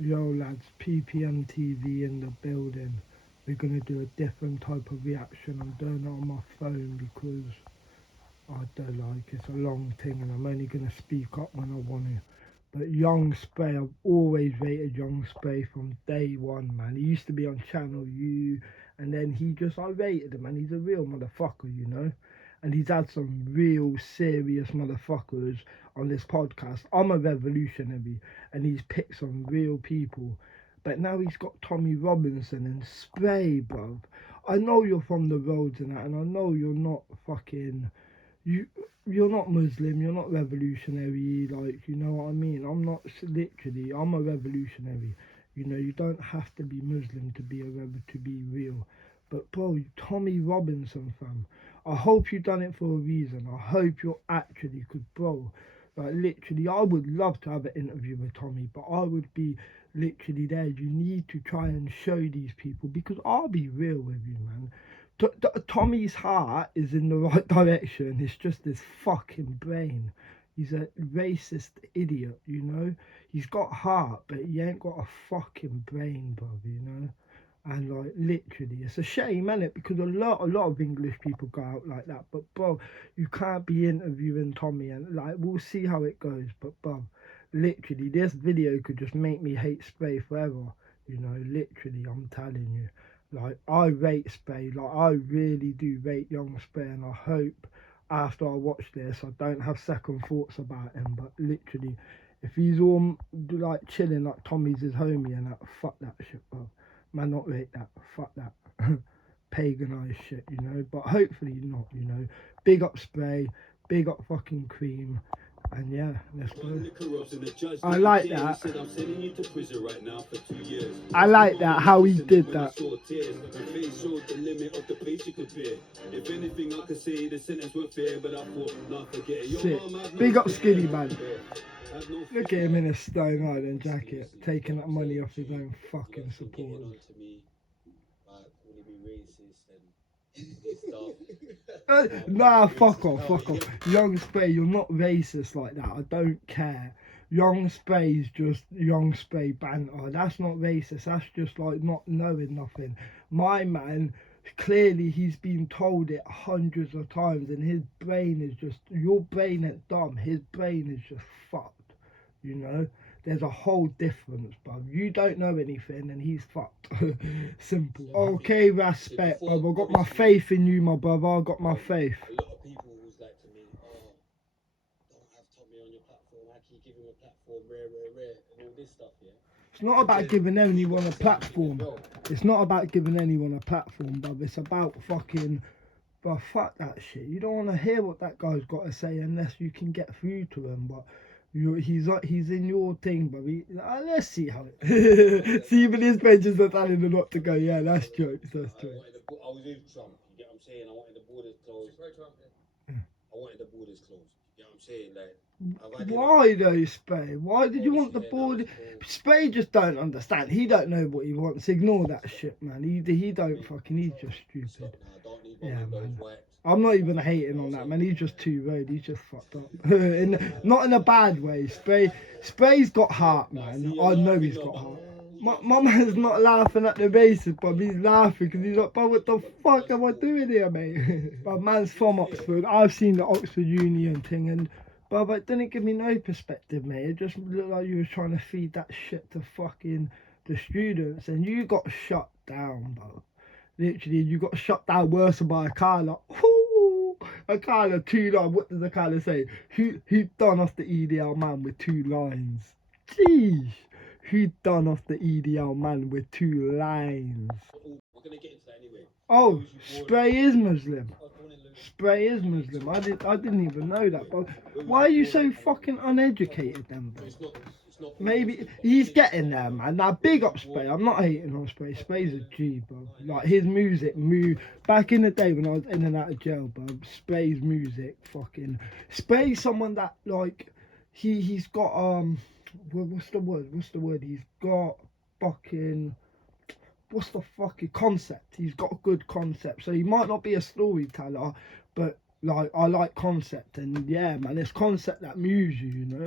Yo lads, PPM TV in the building. We're gonna do a different type of reaction. I'm doing it on my phone because I don't like it's a long thing and I'm only gonna speak up when I want to. But Young Spray, I've always rated Young Spray from day one, man. He used to be on Channel U and then I rated him, man. He's a real motherfucker, you know? And he's had some real serious motherfuckers on this podcast. I'm a revolutionary and he's picked some real people. But now he's got Tommy Robinson and Spray, bruv. I know you're from the roads and that, and I know you're not fucking you you're not Muslim, you're not revolutionary, like you know what I mean. I'm a revolutionary. You know, you don't have to be Muslim to be to be real. But bro, Tommy Robinson, fam. I hope you done it for a reason. I hope you're actually, cause bro, like literally, I would love to have an interview with Tommy, but I would be literally there. You need to try and show these people because I'll be real with you, man. Tommy's heart is in the right direction. It's just his fucking brain. He's a racist idiot, you know. He's got heart, but he ain't got a fucking brain, bro. You know. And like literally, it's a shame, isn't it? Because a lot of English people go out like that. But bro, you can't be interviewing Tommy, and like we'll see how it goes. But bro, literally, this video could just make me hate Spray forever. You know, literally, I'm telling you. Like I rate Spray, like I really do rate Young Spray, and I hope after I watch this, I don't have second thoughts about him. But literally, if he's all like chilling like Tommy's his homie and that, fuck that shit, bro. Man, not rate that. Fuck that. Paganized shit, you know. But hopefully not, you know. Big up Spray, big up fucking Cream, and yeah, let's go. I like that. I like that how he did that. Sick. Big up Skinny man. Look at him in a Stone Island jacket, taking that money off his own fucking supporters. Nah, fuck off, fuck off. Young Spray, you're not racist like that. I don't care. Young Spray's just Young Spray banter. That's not racist. That's just like not knowing nothing. My man, clearly he's been told it hundreds of times, and his brain is just your brain ain't dumb. His brain is just fucked. You know. There's a whole difference, bro. You don't know anything, and he's fucked. Simple. Okay, respect, bro. I got my faith in you, my brother. I got my faith. A lot of people was like to me, oh, don't have Tommy on your platform. How can you give him a platform? Rare, and all this stuff, yeah. It's not about giving anyone a platform. It's not about giving anyone a platform, bro. It's about fucking. But fuck that shit. You don't want to hear what that guy's got to say unless you can get through to him. But he's in your thing, but let's see how it. See, even his benches are telling him not to go. Yeah, that's jokes. That's jokes. I was with Trump. You get what I'm saying? I wanted the borders closed. I wanted the borders closed. You know what I'm saying? Like, why though, Spade? Why did you want the border? Spade just don't understand. He don't know what he wants. Ignore that shit, man. He don't fucking. He's just stupid. Yeah, man. I'm not even hating on that, man. He's just too road. He's just fucked up. Not in a bad way. Spray's got heart, man. I know he's got heart. My man's not laughing at the basis, but he's laughing because he's like, but what the fuck am I doing here, mate? But man's from Oxford. I've seen the Oxford Union thing, and but it didn't give me no perspective, mate. It just looked like you was trying to feed that shit to fucking the students, and you got shut down, bro. Literally, you got shut down worse by a car. Like, a car of 2 lines. What does the car say? Who done off the EDL man with 2 lines? Jeez. Who done off the EDL man with 2 lines? We're gonna get into that anyway. Oh, Spray is Muslim. Spray is Muslim. I didn't even know that. But why are you so fucking uneducated then, bro? Maybe he's getting there, man. Now, big up Spray. I'm not hating on Spray. Spray's a G, bro. Like his music, back in the day when I was in and out of jail, bro. Spray's music, fucking Spray's someone that like he's got what's the word? He's got fucking what's the fucking concept? He's got a good concept. So he might not be a storyteller, but like I like concept, and yeah, man, it's concept that moves you, you know.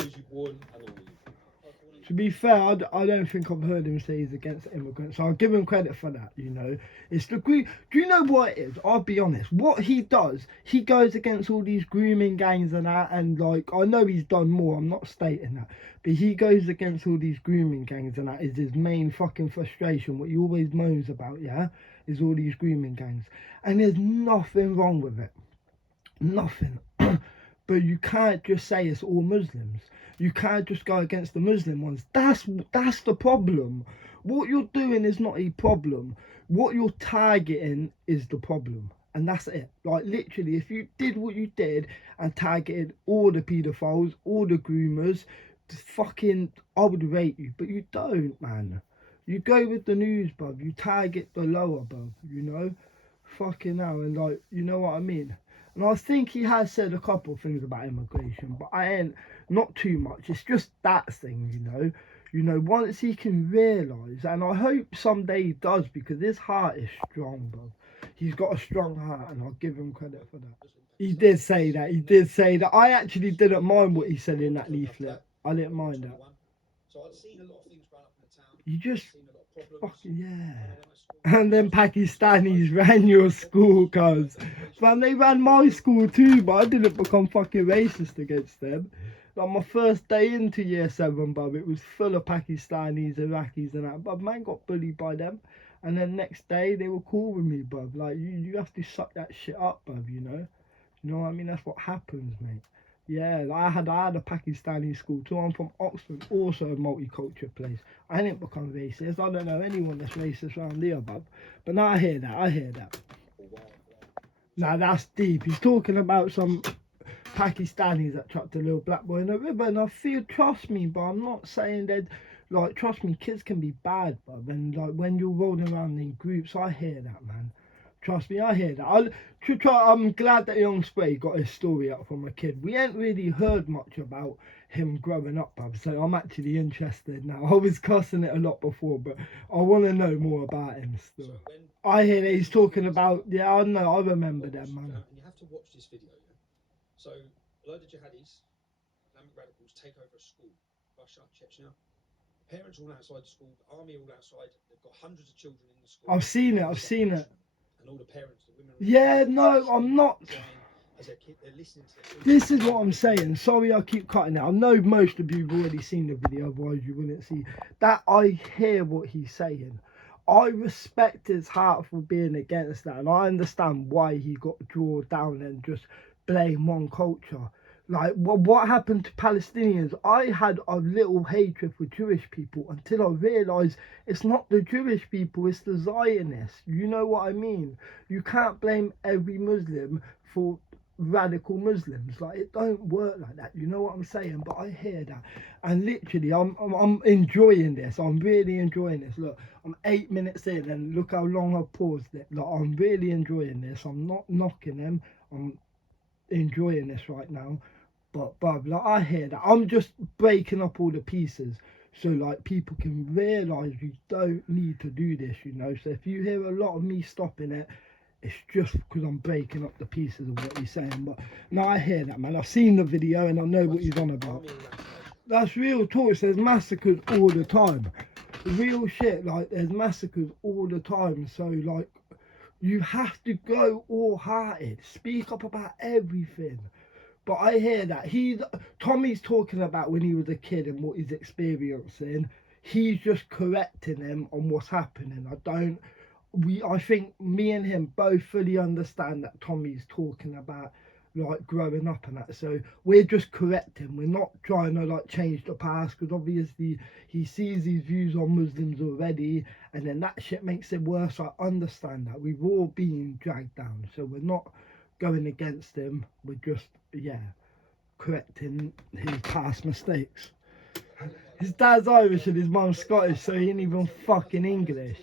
To be fair, I don't think I've heard him say he's against immigrants, so I'll give him credit for that, you know. It's the do you know what it is? I'll be honest. What he does, he goes against all these grooming gangs and that, and like, I know he's done more, I'm not stating that, but he goes against all these grooming gangs and that is his main fucking frustration, what he always moans about, yeah, is all these grooming gangs. And there's nothing wrong with it. Nothing. But you can't just say it's all Muslims. You can't just go against the Muslim ones. That's the problem. What you're doing is not a problem. What you're targeting is the problem. And that's it. Like, literally, if you did what you did and targeted all the paedophiles, all the groomers, fucking, I would rate you. But you don't, man. You go with the news, bruv. You target the lower, bruv, you know? Fucking hell. And, like, you know what I mean? And I think he has said a couple of things about immigration, but I ain't, not too much. It's just that thing, you know. You know, once he can realise, and I hope someday he does, because his heart is strong, bro. He's got a strong heart, and I'll give him credit for that. He did say that. He did say that. I actually didn't mind what he said in that leaflet. I didn't mind that. So I'd seen a lot of things growing up in the town. You just fucking, yeah. And then Pakistanis ran your school, cuz. Man, they ran my school too, but I didn't become fucking racist against them. Like, my first day into year 7, bub, it was full of Pakistanis, Iraqis and that. But man got bullied by them. And then next day, they were cool with me, bub. Like, you have to suck that shit up, bub, you know? You know what I mean? That's what happens, mate. Yeah, like I had a Pakistani school too. I'm from Oxford, also a multicultural place. I didn't become racist. I don't know anyone that's racist around here, bub. But now I hear that. Now that's deep. He's talking about some Pakistanis that chucked a little black boy in the river, and I feel, trust me, but I'm not saying that, like, trust me, kids can be bad, bub. And like, when you're rolling around in groups, I hear that, man. Trust me, I hear that. I'm glad that Young Spray got his story out from a kid. We ain't really heard much about him growing up, bub, so I'm actually interested now. I was cussing it a lot before, but I want to know more about him still. I hear that he's talking about, yeah, I know, I remember them, man. You have to watch this video, yeah? So, a load of jihadis, Islamic radicals, take over a school, Russia, Chechnya. Parents all outside the school, the army all outside. They've got hundreds of children in the school. I've seen it. And all the parents, the women. Yeah, no, I'm not. As a kid, they're listening to this is what I'm saying. Sorry, I keep cutting it. I know most of you have already seen the video, otherwise you wouldn't see that. I hear what he's saying. I respect his heart for being against that, and I understand why he got drawn down and just blame one culture. Like, what happened to Palestinians? I had a little hatred for Jewish people until I realised it's not the Jewish people, it's the Zionists. You know what I mean? You can't blame every Muslim for radical Muslims. Like, it don't work like that. You know what I'm saying? But I hear that, and literally, I'm enjoying this. I'm really enjoying this. Look, I'm 8 minutes in, and look how long I've paused it. Like, I'm really enjoying this. I'm not knocking them. I'm enjoying this right now. But like, I hear that. I'm just breaking up all the pieces so like people can realise you don't need to do this, you know. So if you hear a lot of me stopping it, it's just because I'm breaking up the pieces of what he's saying. But no, I hear that, man. I've seen the video and I know what he's on about. That's real talk. There's massacres all the time. Real shit. Like, there's massacres all the time. So like, you have to go all-hearted. Speak up about everything. But I hear that Tommy's talking about when he was a kid and what he's experiencing. He's just correcting him on what's happening. I think me and him both fully understand that Tommy's talking about like growing up and that. So we're just correcting. We're not trying to like change the past, because obviously he sees these views on Muslims already, and then that shit makes it worse. I understand that. We've all been dragged down, so we're not going against him. We're just, yeah, correcting his past mistakes. His dad's Irish and his mum's Scottish, so he ain't even fucking English.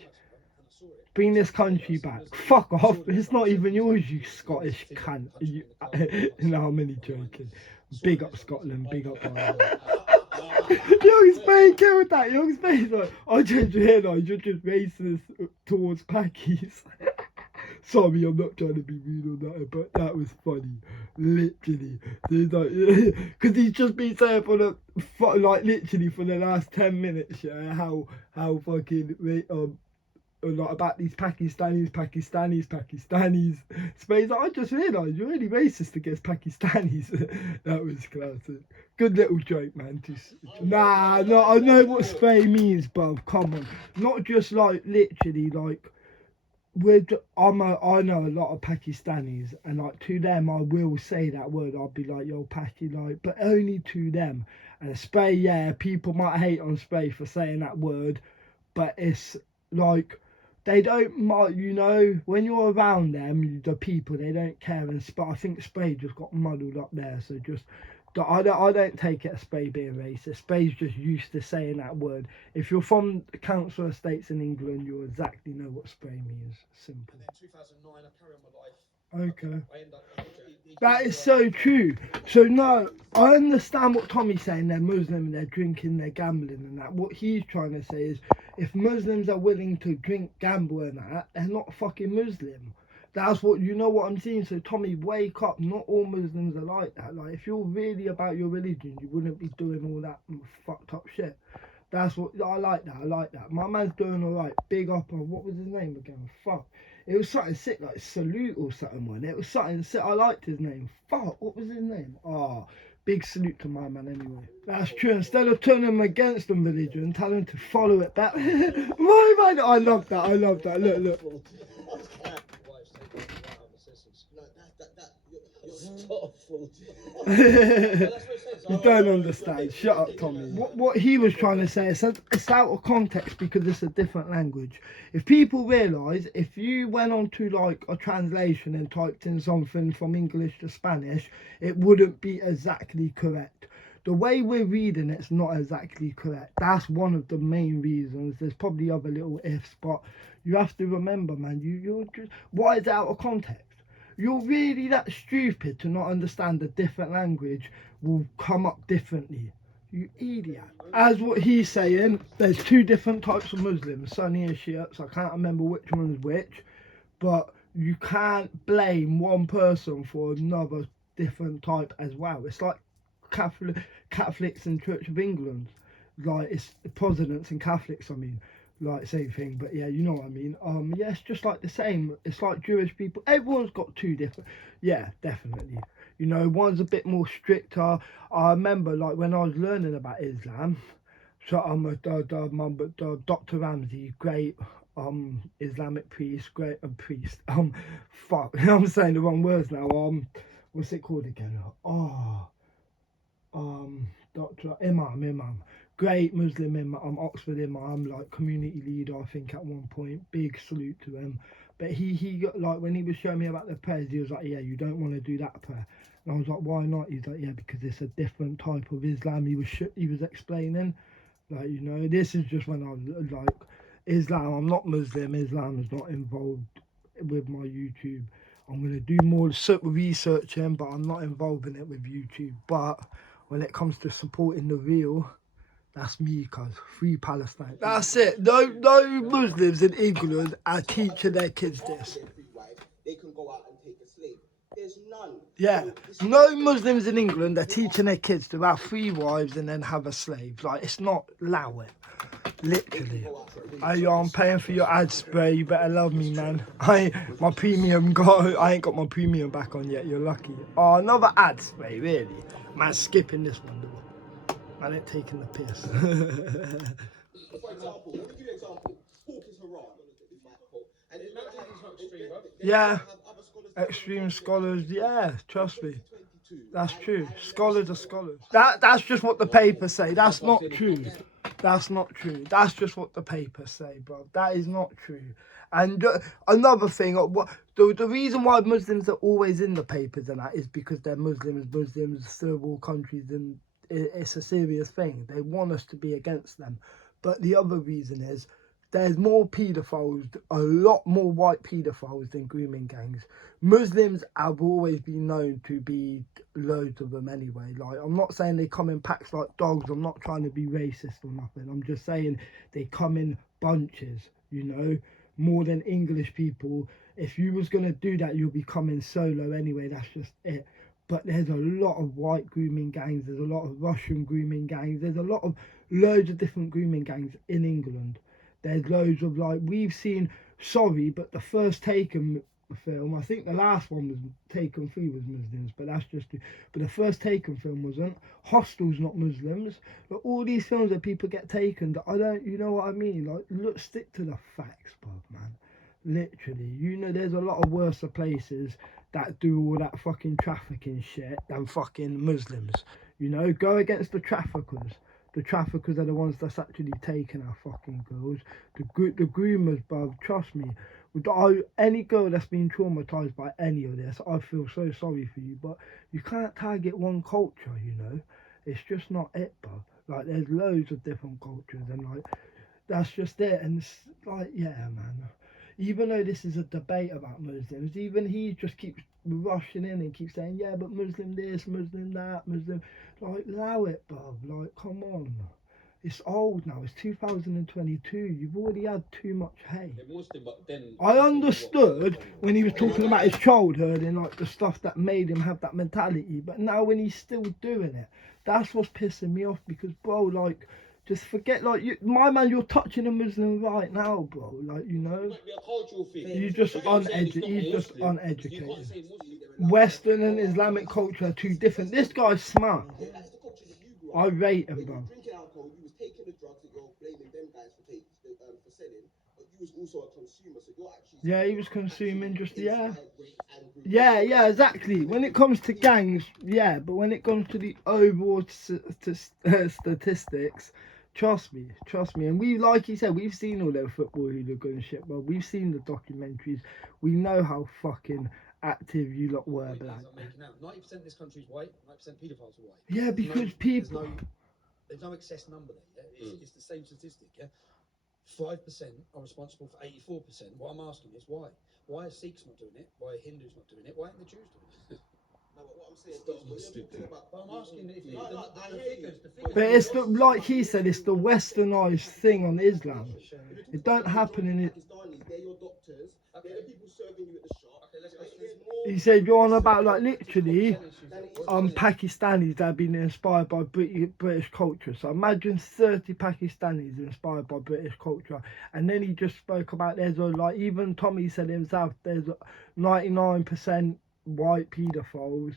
Bring this country back. Fuck off. It's not even yours, you Scottish cunt. No, I'm only joking. Big up Scotland, big up Ireland. Young Spain killed that. Young Spain's like, I just realised you're just racist towards Pakis. Sorry, I'm not trying to be rude on that, but that was funny. Literally, there's like, because he's just been saying for the like literally for the last 10 minutes, yeah, how fucking like about these Pakistanis. So he's like, I just realised you're really racist against Pakistanis. That was classic. Good little joke, man. Nah, no, I know what spray means, bruv. Come on, not just like literally like. I know a lot of Pakistanis, and like to them, I will say that word. I'll be like, "Yo, Paki," like, but only to them. And spray, yeah, people might hate on spray for saying that word, but it's like they don't when you're around them, the people, they don't care. And I think spray just got muddled up there. So just I don't take it as spray being racist. Spray's just used to saying that word. If you're from the council estates in England, you'll exactly know what spray means. Simple. And then 2009, I carry on my life. Okay. I end up. That is so true. So no, I understand what Tommy's saying. They're Muslim, they're drinking, they're gambling, and that. What he's trying to say is, if Muslims are willing to drink, gamble, and that, they're not fucking Muslim. That's what what I'm saying. So Tommy, wake up. Not all Muslims are like that. Like if you're really about your religion, you wouldn't be doing all that fucked up shit. That's what I like. That. My man's doing all right. Big up on what was his name again? Fuck. It was something sick like Salute or something, man. It was something sick. I liked his name. Fuck, what was his name? Oh, big salute to my man anyway. That's true. Instead of turning him against the religion, tell him to follow it back. My man, I love that. Look. You don't understand. Shut up, Tommy. What he was trying to say is it's out of context because it's a different language. If people realise, if you went on to like a translation and typed in something from English to Spanish, it wouldn't be exactly correct. The way we're reading it's not exactly correct. That's one of the main reasons. There's probably other little ifs, but you have to remember, man, you're just, what is out of context? You're really that stupid to not understand a different language will come up differently. You idiot. As what he's saying, there's two different types of Muslims, Sunni and Shiites. I can't remember which one's which, but you can't blame one person for another different type as well. It's like Catholics and Church of England. Like it's Protestants and Catholics, I mean. Like same thing, but yeah, you know what I mean. Yeah, it's just like the same. It's like Jewish people. Everyone's got two different. Yeah, definitely. One's a bit more stricter. I remember like when I was learning about Islam. So Dr. Ramsey, great Islamic priest, great priest. Fuck, I'm saying the wrong words now. What's it called again? Dr. Imam. Great Muslim Imam, Oxford Imam, like community leader, I think at one point. Big salute to him. But he got like when he was showing me about the prayers, he was like, yeah, you don't want to do that prayer. And I was like, why not? He's like, yeah, because it's a different type of Islam. He was explaining, like this is just when I was like, Islam. I'm not Muslim. Islam is not involved with my YouTube. I'm gonna do more researching, but I'm not involving it with YouTube. But when it comes to supporting the real, that's me, cuz. Free Palestine. That's it. No Muslims in England are teaching their kids this. They can go out and take a slave. There's none. Yeah. No Muslims in England are teaching their kids to have 3 wives and then have a slave. Like, it's not allow it. Literally. I'm paying for your ad spray. You better love me, man. I ain't got my premium back on yet. You're lucky. Oh, another ad spray, really? Man, skipping this one, though. I ain't taking the piss. For example, let me give you an example. Pork is haram. And yeah. Extreme scholars, yeah, trust me. That's true. Scholars are scholars. That's just what the papers say. That's not true. That's just what the papers say, bro. That is not true. And another thing, the reason why Muslims are always in the papers and that is because they're Muslims, third world countries, and it's a serious thing. They want us to be against them. But the other reason is there's more paedophiles, a lot more white paedophiles than grooming gangs. Muslims have always been known to be loads of them anyway. Like, I'm not saying they come in packs like dogs. I'm not trying to be racist or nothing. I'm just saying they come in bunches, more than English people. If you was gonna do that, you'll be coming solo anyway. That's just it. But there's a lot of white grooming gangs. There's a lot of Russian grooming gangs. There's a lot of loads of different grooming gangs in England. There's loads of like we've seen. Sorry, but the first Taken film, I think the last one was Taken 3 was Muslims, but that's just. But the first Taken film wasn't. Hostel's not Muslims. But all these films that people get taken, that I don't. You know what I mean? Like, look, stick to the facts, bro, man. Literally, you know, there's a lot of worse places that do all that fucking trafficking shit than fucking Muslims. You know, go against the traffickers. The traffickers are the ones that's actually taking our fucking girls. The groomers, bruv, trust me. Any girl that's been traumatized by any of this, I feel so sorry for you. But you can't target one culture, you know. It's just not it, bruv. Like, there's loads of different cultures, and like, that's just it. And it's like, yeah, man. Even though this is a debate about Muslims, even he just keeps rushing in and keeps saying, yeah, but Muslim this, Muslim that, Muslim. Like, allow it, bruv. Like, come on. It's old now. It's 2022. You've already had too much hate. I understood when he was talking about his childhood and like the stuff that made him have that mentality, but now when he's still doing it, that's what's pissing me off. Because, bro, like, just forget, like, my man, you're touching a Muslim right now, bro. Like, you know, you're just uneducated. He's just uneducated. Western and Islamic culture are two different. This guy's smart. I rate him, bro. Drinking alcohol, you was taking the drugs that you're blaming them guys for selling, but you was also a consumer, so you're actually. Yeah, he was consuming just, yeah, exactly. When it comes to gangs, yeah, but when it comes to the overall statistics, trust me. And we, like he said, we've seen all their football hooligan shit, but we've seen the documentaries. We know how fucking active you lot were, black. 90% of this country is white, 90% paedophiles are white. Yeah, because people. There's no excess number there. Yeah? It's the same statistic. Yeah, 5% are responsible for 84%. What I'm asking is why? Why are Sikhs not doing it? Why are Hindus not doing it? Why aren't the Jews doing it? No, but what I'm saying is, stupid. But I'm asking if the figures. But it's the, like he said, it's the westernized thing on Islam. It don't happen in it. They're your doctors. They're the people serving you at the shop. He said you're on about like literally Pakistanis that have been inspired by British culture. So imagine 30 Pakistanis inspired by British culture. And then he just spoke about there's a, like, even Tommy said himself, there's 99% white paedophiles.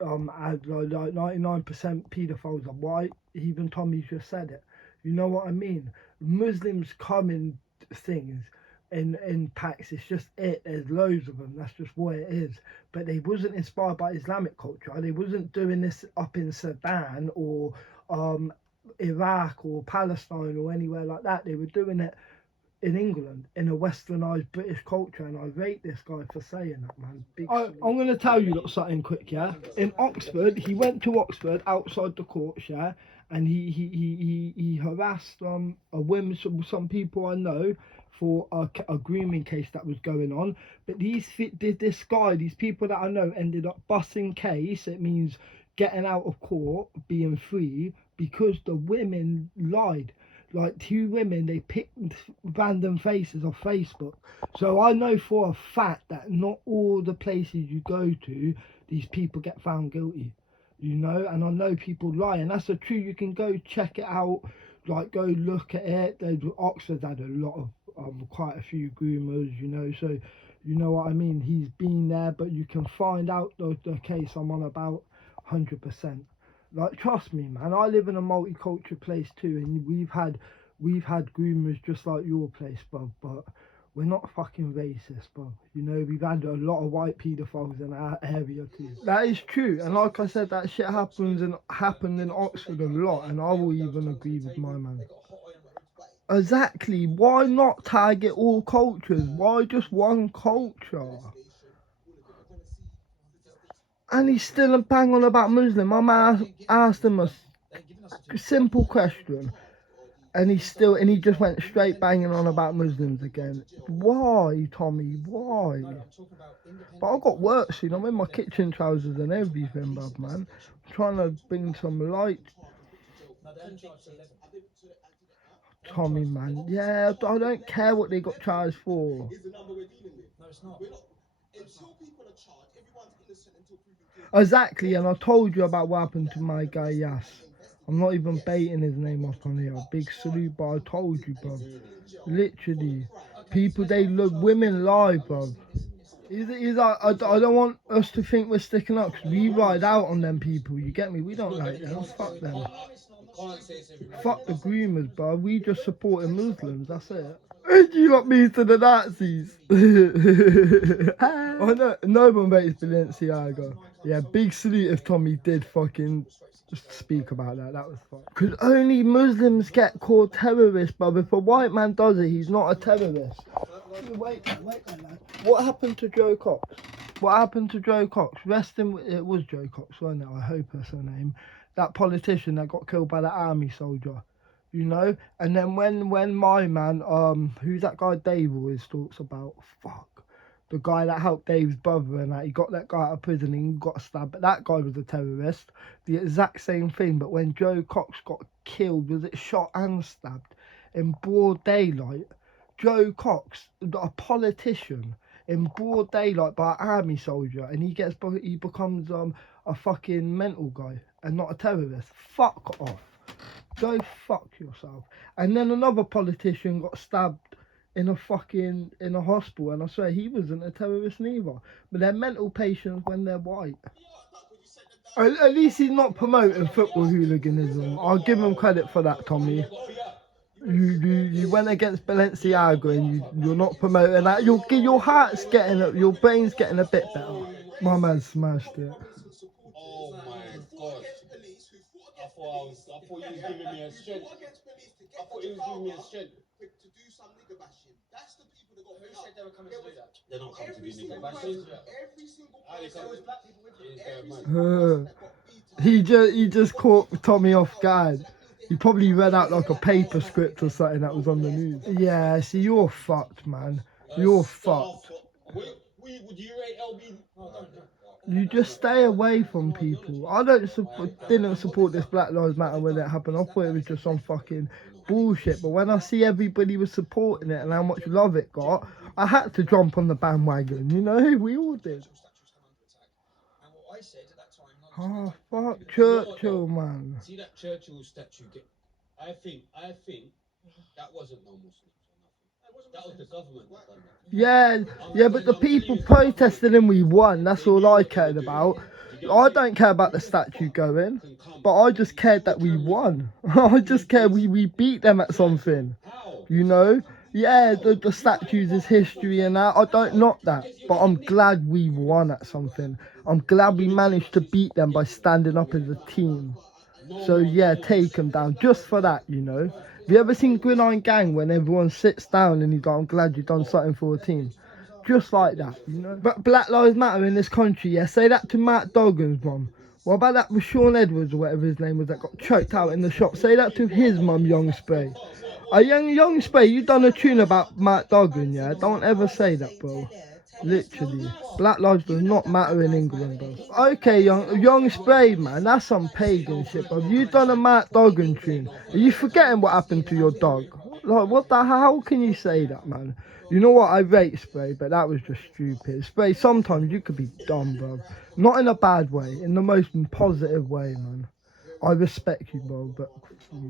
And like 99% paedophiles are white. Even Tommy just said it. You know what I mean? Muslims come in things. In packs, it's just it. There's loads of them. That's just what it is. But they wasn't inspired by Islamic culture. They wasn't doing this up in Sudan or Iraq or Palestine or anywhere like that. They were doing it in England in a westernized British culture, and I rate this guy for saying that, man. I'm going to tell you something quick, yeah. In Oxford, he went to Oxford outside the courts, yeah, and he harassed a woman, some people I know, for a grooming case that was going on. But these people that I know ended up busting case. It means getting out of court, being free, because the women lied. Like 2 women, they picked random faces off Facebook. So I know for a fact that not all the places you go to, these people get found guilty. You know, and I know people lie, and that's the truth. You can go check it out, like go look at it. Oxford had a lot of quite a few groomers, you know, so you know what I mean. He's been there, but you can find out the case I'm on about 100%. Like, trust me, man. I live in a multicultural place too, and we've had groomers just like your place, bro. But we're not fucking racist, bro. You know, we've had a lot of white paedophiles in our area too. That is true, and like I said, that shit happened in Oxford a lot, and I will even agree with my man. Exactly. Why not target all cultures? Why just one culture? And he's still bang on about Muslim. My man asked him a simple question, and he just went straight banging on about Muslims again. Why, Tommy? Why? But I've got work soon. I'm in my kitchen trousers and everything, bruv, man. I'm trying to bring some light. Tommy, man. Yeah, I don't care what they got charged for. Is the number we're dealing with. No, it's not. We're not. Until people are charged, everyone's innocent until proven guilty. Exactly, and I told you about what happened to my guy, Yas. I'm not even baiting his name up on here. Big salute, but I told you, bro. Literally. People, they look, women lie, bro. He's like, I don't want us to think we're sticking up, because we ride out on them people, you get me? We don't like them, fuck them. Fuck the groomers, bro. We just supporting Muslims, that's it. You got me to the Nazis. Oh no, no one rates Balenciaga. Yeah, big salute if Tommy did fucking speak about that. That was fun. Because only Muslims get called terrorists, bro. If a white man does it, he's not a terrorist. Wait, lad. What happened to Joe Cox? What happened to Joe Cox? It was Joe Cox, wasn't it? I hope that's her name. That politician that got killed by that army soldier. You know? And then when my man, who's that guy Dave always talks about? Fuck. The guy that helped Dave's brother and that, he got that guy out of prison and he got stabbed. But that guy was a terrorist. The exact same thing. But when Joe Cox got killed, was it shot and stabbed in broad daylight? Joe Cox, a politician, in broad daylight by an army soldier, and he becomes a fucking mental guy and not a terrorist. Fuck off. Go fuck yourself. And then another politician got stabbed in a hospital, and I swear he wasn't a terrorist neither. But they're mental patients when they're white. At least he's not promoting football hooliganism. I'll give him credit for that, Tommy. You went against Balenciaga and you're not promoting that. Your heart's getting up, your brain's getting a bit better. My man smashed it. Oh my god. I thought you was giving me a strength. I thought you was giving me a strength. To do some nigger bashing. That's the people that got Who said they were coming to do that? They're not coming to do nigga person, bashing. every single How they person, come? Black people with you. every man. single person that got beat He just caught Tommy off guard. He probably read out like a paper script or something that was on the news. Yeah, see, you're fucked, man. You're fucked. Would you rate LB? No, don't. You just stay away from people. I didn't support this Black Lives Matter when it happened. I thought it was just some fucking bullshit. But when I see everybody was supporting it and how much love it got, I had to jump on the bandwagon. You know, we all did. And what I said at that time, Oh, fuck Churchill, man. See that Churchill statue? I think that wasn't no Muslims or nothing. That was the government that done that. Yeah, but the people protested and we won. That's all I cared about. I don't care about the statue going, but I just cared that we won. I just cared we beat them at something. You know? Yeah, the statues is history and that. I don't knock that, but I'm glad we won at something. I'm glad we managed to beat them by standing up as a team. So yeah, take them down just for that, you know. Have you ever seen Gridiron Gang when everyone sits down and he's like, I'm glad you've done something for a team? Just like that, you know. But Black Lives Matter in this country, yeah. Say that to Matt Duggan's mum. What about that Rashawn Edwards or whatever his name was that got choked out in the shop? Say that to his mum, Young Spray. Young Spray, you done a tune about Matt Duggan, yeah? Don't ever say that, bro. Literally. Black lives does not matter in England, bro. Okay, young Spray, man, that's some pagan shit, bro. You done a Matt Duggan tune. Are you forgetting what happened to your dog? Like, what the hell? How can you say that, man? You know what? I rate Spray, but that was just stupid. Spray, sometimes you could be dumb, bro. Not in a bad way, in the most positive way, man. I respect you, bro,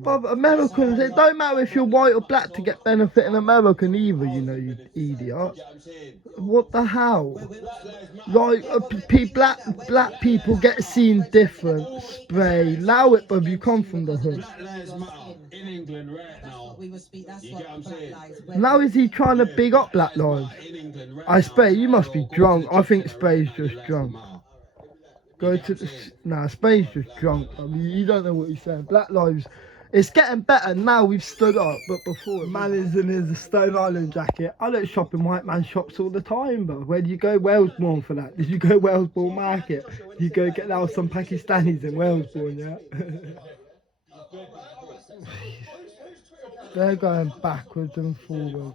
but Americans, it don't matter if you're white or black to get benefit in American either, you know, you idiot. What the hell? Like, black people get seen different. Spray, allow it, bruv, you come from the hood. Black Lives Matter in England right now. You get what I'm saying? Now is he trying to big up Black Lives? In England right I now. Spray, you must be drunk. I think Spray's just drunk. Go to the... Nah, Spray's just drunk. I mean, you don't know what he's saying. Black Lives... It's getting better now we've stood up, but before... Man is in his Stone Island jacket. I don't shop in white man shops all the time, but where do you go Wellesbourne for that? Did you go Wellesbourne Market? You go get out some Pakistanis in Wellesbourne, yeah? They're going backwards and forwards.